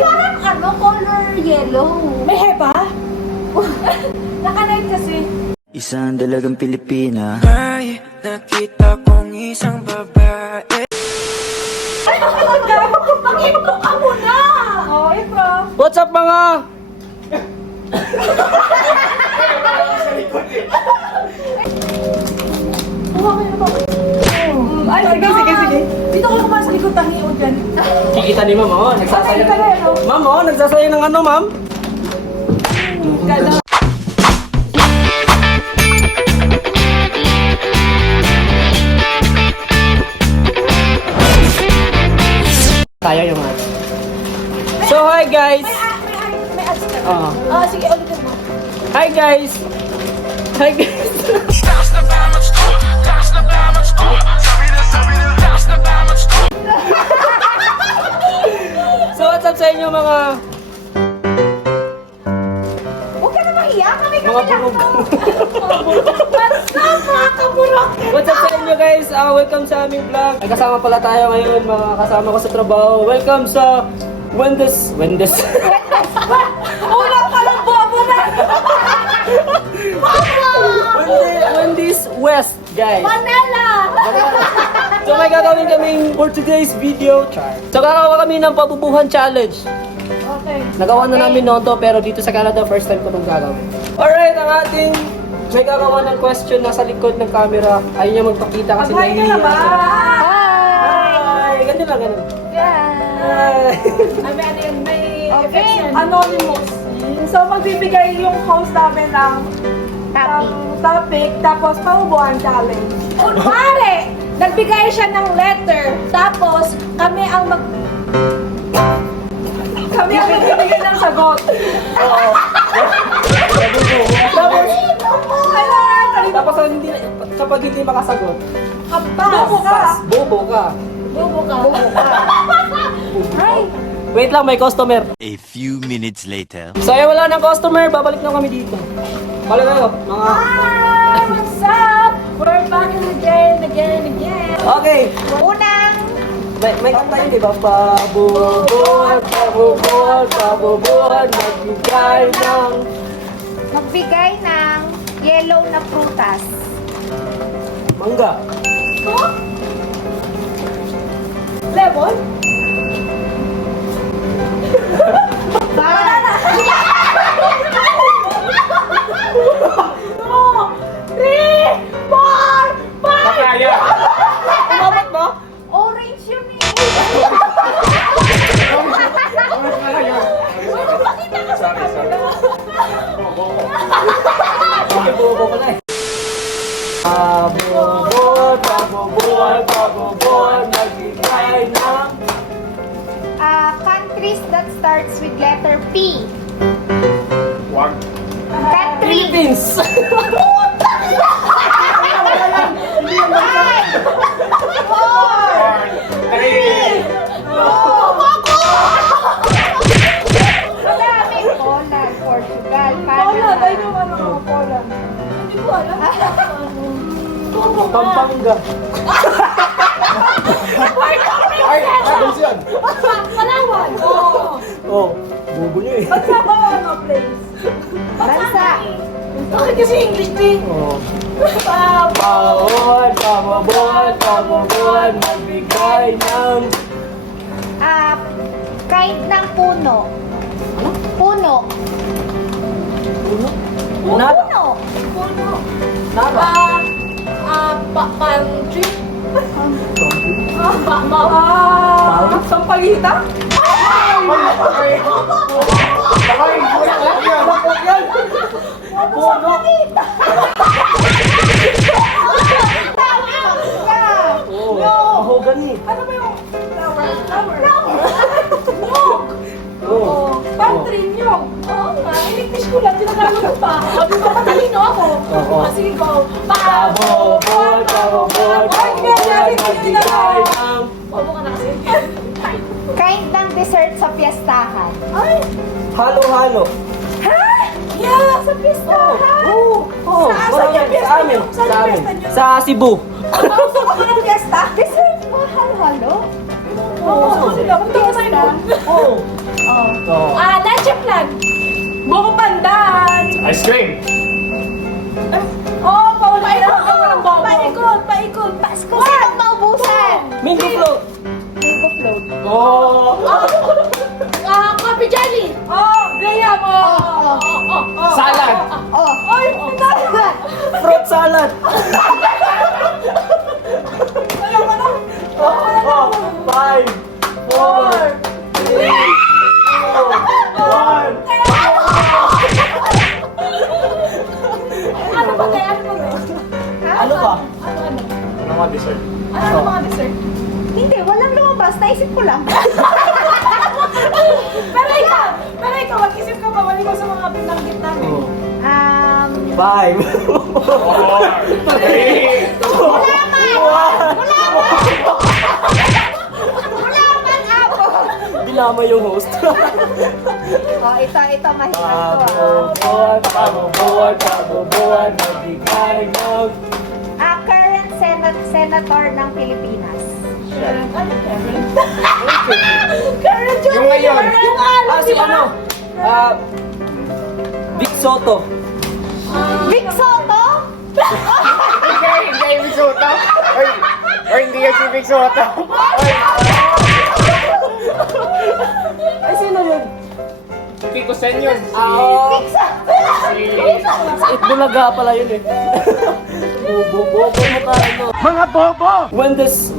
Parang ano, color yellow. May hepa? Nakalight kasi. Isang dalagang Pilipina. May nakita kong isang babae. Mag-intro ka muna! Oh, intro. What's up mga? Kuha kayo ba? Ay, sige. Dito ko naman sa likod tayo dyan. Kikita ni ma'am, oh. Nagsasaya. Ay, talaga, no? Ma'am, oh. Nagsasaya ng ano, ma'am? Gala. Tayo yung ads. So, hi guys! May ads ka. Oh. Sige, ulitin mo. Hi guys! Hi guys! So, what's up sa inyo mga... Huwag ka na maiyak. Mga burog. Mga kaburok. What's up sa inyo guys? Welcome sa aming vlog. May kasama pala tayo ngayon, mga kasama ko sa trabaho. Welcome sa Wendes. Ulang pa ng bobo na. Wendes West, guys. Manila. So may gagawin kaming for today's video. So gagawa kami ng Pabobohan challenge. Okay. Nagawa na namin noon to, pero dito sa Canada first time ko itong gagawin. Alright, ang ating may gagawa ng question nasa likod ng camera. Ayaw niya magpakita kasi Mag-hi ka na ba? Hi! Ganun lang, ganun. Hi! May Okay. anonymous. So, magbibigay yung host namin ng topic, tapos Pabobohan challenge. Kunwari, nagbigay siya ng letter, tapos kami ang Kami ang magbibigay ng sagot. Oo. Tapos kapag hindi makasagot, Bobo ka. bobo ka. Bobo ka. Right. Wait lang, may customer. A few minutes later. So, ay wala ng customer, babalik na kami dito. Balik kayo, mga... Hi! What's up? We're back again. Okay, Unang, may kanta yun, di ba? Pabobohan, magbigay ng yellow na prutas. mangga. Lemon? Banana. 2, 3, 4, 5. Makaya. Umabot mo? Orange yun eh. Okay, bobo ka na eh. Pabobohan, magbigay ng... Countries that starts with letter P. Country. Philippines! Maraming Poland, Portugal, Poland, ay Panama. naman ako, Poland. Hindi ko alam. Pampanga. Palawan. Oh, bobo nyo eh. Bansa ba ano place? Bansa. Bakit kasi English din? Oh. Pabobohan, magbigay ng... Kind ng puno. Puno. Nada. Puno. Nada. Country. Sampalita? Puno. Oh, mahogany. Ano ba yung flower? Oh. Country nyo. Oo nga, in-English ko lang, tinagalog ko pa. Sabi ko, matalino ako. Oo. Sige, go. Pabobohan, Ay, magbigay magbigay ng... Bobo ka na kasi. Kind ng dessert sa piyestahan. Ay, Halo-halo. ha? Yeah, sa pistahan. Oh, Saan yung piyesta sa amin. nyo? Saan yung piyesta nyo? Sa Cebu. Gusto ko ng piyesta? Dessert mo, halo-halo? Oo, sila. Punta ko sa inyo. Oh. Oh. Buko pandan! Ice cream. Oh, paulit na ako ng bobo. Paikot. Pasko silang maubusan. Mango float. Mango float. Oh. Coffee jelly! Oh, Graham. Salad. Ay, salad. Fruit salad. Oh, 5, 4, 3, 2, 1. Ano ba tayo? Ano ba? Ano mga dessert? Ano ang mga dessert? Hindi, walang lumabas. Naisip ko lang. Pero ikaw, mag-isip ka pa, mali ko sa mga binanggit namin. Oh. 5. 4, 3, 2, Bilama yung host. Oh, ito mahirap to. Pabobohan, magbigay ng... Current senator ng Pilipinas. Yung ngayon. Si ano? Vic Soto. Vic Soto? Hindi yung Big Soto. Or hindi yan si Big Soto. Ay, sino yun? Kiko Sen yun. Vic Soto? Si Itbulaga pala yun eh. Bobo mo ka ano. Mga bobo! Wendes.